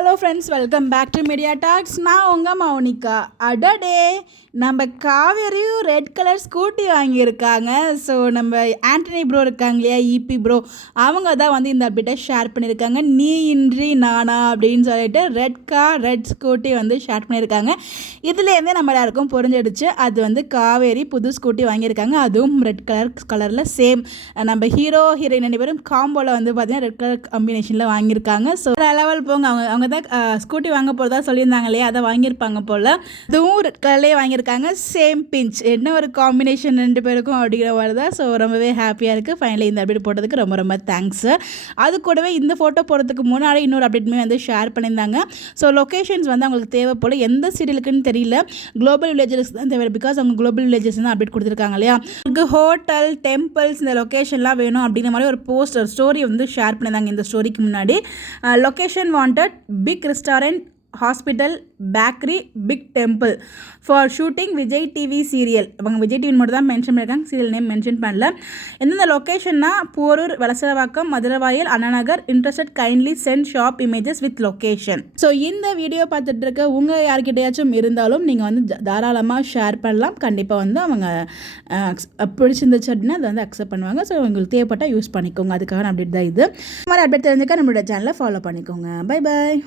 Hello friends, welcome back to media talks. நான் உங்கள் மௌனிகா. அடடே, நம்ம காவேரியும் ரெட் கலர் ஸ்கூட்டி வாங்கியிருக்காங்க. ஸோ நம்ம ஆண்டனி ப்ரோ இருக்காங்க இல்லையா, இபி ப்ரோ, அவங்க தான் வந்து இந்த அப்டேட்டை ஷேர் பண்ணியிருக்காங்க. நீ இன்றி நானா அப்படின்னு சொல்லிட்டு ரெட் ஸ்கூட்டி வந்து ஷேர் பண்ணியிருக்காங்க. இதுலேருந்தே நம்ம எல்லாருக்கும் புரிஞ்சிடுச்சு, அது வந்து காவேரி புது ஸ்கூட்டி வாங்கியிருக்காங்க. அதுவும் ரெட் கலரில் சேம் நம்ம ஹீரோ ஹீரோயின் 2 பேரும் காம்போவில் வந்து பார்த்தீங்கன்னா ரெட் கலர் காம்பினேஷனில் வாங்கியிருக்காங்க. ஸோ லெவல் போங்க, அவங்க தான் ஸ்கூட்டி வாங்க போகிறதா சொல்லியிருந்தாங்க இல்லையா, அதை வாங்கியிருப்பாங்க போல். இதுவும் ரெட் கலர்லேயே வாங்கியிருக்காங்க, சேம் பிஞ்ச். என்ன ஒரு காம்பினேஷன் 2 பேருக்கும் அப்படிங்கிற மாதிரி தான். ஸோ ரொம்பவே ஹாப்பியாக இருக்குது. ஃபைனலி இந்த அப்டேட் போட்டதுக்கு ரொம்ப தேங்க்ஸ். அது கூடவே இந்த ஃபோட்டோ போடுறதுக்கு முன்னாடி இன்னொரு அப்டேட்டுமே வந்து ஷேர் பண்ணியிருந்தாங்க. ஸோ லொக்கேஷன்ஸ் வந்து அவங்களுக்கு தேவை போல், எந்த சீரியலுக்குன்னு தெரியல, குளோபல் வில்லேஜஸ் தான் தேவை. பிகாஸ் அவங்க குளோபல் வில்லேஜஸ் தான் அப்டேட் கொடுத்துருக்காங்க இல்லையா. உங்களுக்கு ஹோட்டல், டெம்பிள்ஸ், இந்த லொக்கேஷன்லாம் வேணும் அப்படிங்கிற மாதிரி ஒரு போஸ்டர் ஸ்டோரி வந்து ஷேர் பண்ணியிருந்தாங்க. இந்த ஸ்டோரிக்கு முன்னாடி location wanted, big restaurant, hospital, bakery, big temple for shooting Vijay TV serial. அவங்க விஜய் டிவி மட்டும் தான் மென்ஷன் பண்ணியிருக்காங்க, சீரியல் நேம் மென்ஷன் பண்ணல. எந்தெந்த லொக்கேஷன்னா Porur, Valasaravakkam, Maduravoyal, Anna Nagar. Interested kindly send shop images with location. So இந்த வீடியோ பார்த்துட்டு இருக்க உங்கள் யார்கிட்டையாச்சும் இருந்தாலும் நீங்கள் வந்து தாராளமாக ஷேர் பண்ணலாம். கண்டிப்பாக வந்து அவங்க பிடிச்சிருந்துச்சு அப்படின்னா அதை வந்து அக்செப்ட் பண்ணுவாங்க. ஸோ உங்களுக்கு தேவைப்பட்டால் யூஸ் பண்ணிக்கோங்க. அதுக்கான அப்டேட் தான் இது. இந்த மாதிரி அப்டேட் தெரிஞ்சுக்க நம்மளோட சேனலை ஃபாலோ பண்ணிக்கோங்க. Bye bye.